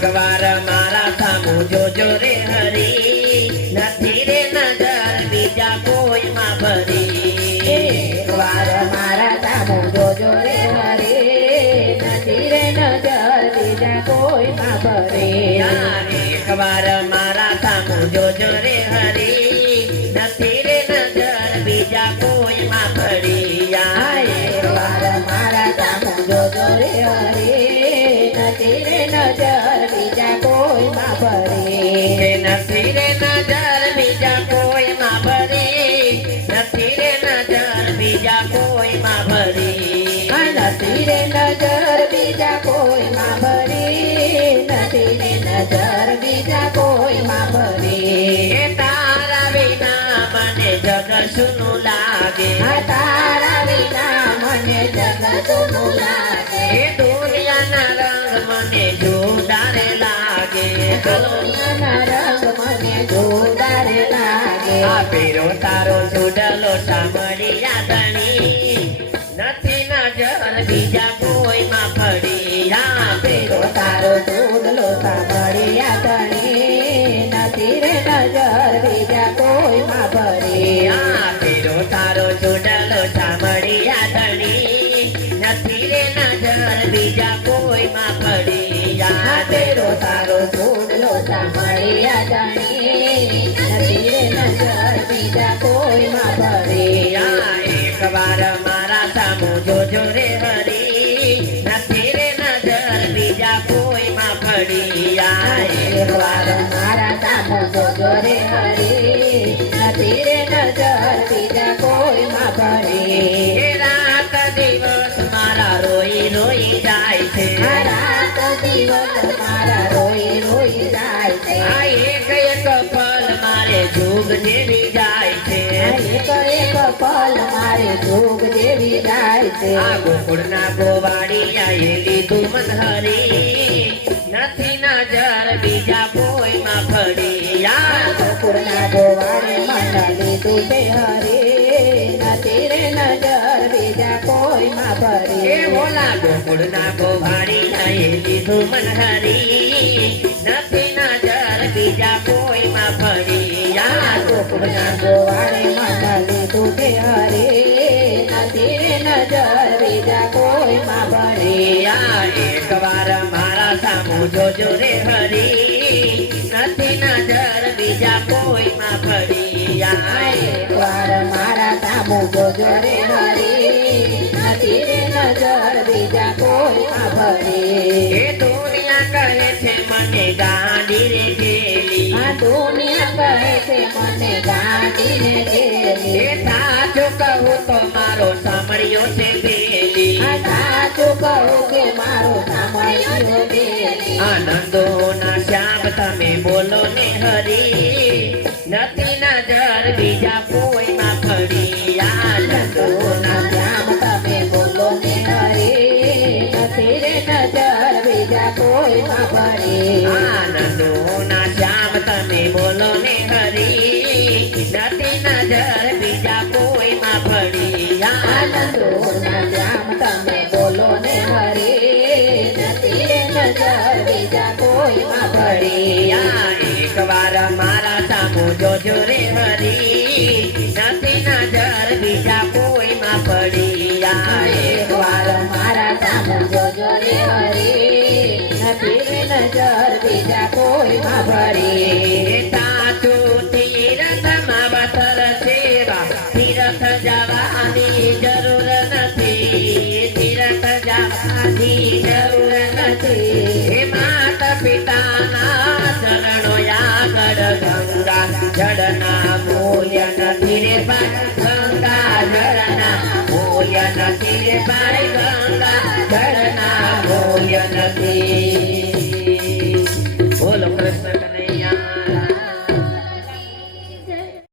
એક વાર મારા સામુ જોજો રે હરી, નથી રે નજર બીજા કોઈમાં ભરી. એક વાર મારા સામુ જોજો રે હરી, નથી રે નજર બીજા કોઈમાં ભરી. એક વાર મારા સામુ જોજો રે હરી, નથી રે નજર બીજા કોઈમાં ભરી. એક વાર મારા સામુ જોજો રે હરી, નથી રે નજર બીજા કોઈમાં ભરી. નથી રે નજર બીજા કોઈમાં ભરી, નથી રે નજર બીજા કોઈમાં ભરી. નથી રે નજર બીજા કોઈમાં ભરી, નથી રે નજર બીજા કોઈમાં ભરી. તારા વિના મને જગ સુનું લાગે, તારા વિના મને જગ સુનું લાગે. દુનિયાના રંગ મને જોદારે લાગે, દુનિયાના રંગ મને જોરદાર લાગે. આ પેરો તારો જોડલો સાંભળ્યા ધણી, નથી નજર બીજા કોઈમાં ફરી. આ પેલો તારો જોડલો સાંભળ્યા તણી, નથી રે નજર બીજા કોઈમાં ભરી. આ પેરો તારો જોડલો સાંભળ્યા ધણી, નથી રે નજર બીજા કોઈમાં ફરી. આ પેલો તારો જોડલો સાંભળ્યા તણી, નથી રે નજર બીજા કોઈમાં ભરી. એક વાર મારા સામુ જોજો રે હરી, નથી રે નજર બીજા કોઈમાં ફરી. એક વાર મારા સામુ જોજો રે હરી, નથી રે નજર બીજા કોઈમાં ભરી. રાત દિવસ મારા રોઈ રોઈ જાય છે, રાત દિવસ મારા રોઈ રોઈ જાય છે. એક એક પલ મારે જોગ જેવી જાય છે. એક એક પલ મારે જોગ જેવી જાય છે. આ ગોકુળના ગોવાળી આયેલી તું મન હરી, નથી નજર બીજા કોઈમાં ફરી. આ ગોકુળના ગોવાળે મન લીધું છે હરી, નથી રે નજર બીજા કોઈમાં એ ભરી. બોલા ગોકુળના ગોવાળી આયેલી તું મન હરી, નથી નજર બીજા કોઈમાં ફરી. આ ગોકુળના ગોવાળે મન લીધું છે હરી, નથી રે નજર બીજા કોઈમાં ભરી. એક વાર મારા સામુ જોજો રે હરી, નથી નજર બીજા કોઈમાં ફરી. એક વાર મારા સામુ જોજો રે હરી, નથી રે નજર બીજા કોઈમાં ભરી. એ દુનિયા કહે છે મને ગાંડી રે ગેલી, આ દુનિયા કહે છે મને ગાંડીને ઘેરી. એ સાચું કહું તો મારો સાંભળ્યો છે પેલી, આ સાચું કહું કે મારો સાંભળ્યો બેલી. આનંદો ના શ્યામ તમે બોલો ને હરી, નથી નજર બીજા કોઈમાં ફરી. આનંદો ના શ્યામ તમે બોલો ને હરી, નથી રે નજર બીજા કોઈમાં ભરી. આનંદો ના શ્યામ તમે બોલો ને હરી, નથી નજર બીજા કોઈમાં ફરી. આનંદો ના શ્યામ તમે બોલો ને હરી, નથી રે નજર બીજા કોઈમાં ભરી. એક વાર મારા સામુ જોજો રે હરી, નથી નજર બીજા કોઈમાં પડી. એક વાર મારા સામુ જોજો રે હરી, નથી રે નજર બીજા કોઈમાં ભરી. સાચું તીરથમાં બતર સેવા, તીરથ જવાની જરૂર નથી, તીરથ જવાની જરૂર નથી. માતા પિતાના ચરણો આગળ ગંગા જળના મૂલ્ય નથી રે ભાઈ, ગંગા જળના મૂલ્ય નથી રે ભાઈ, ગંગા જળના મૂલ્ય નથી.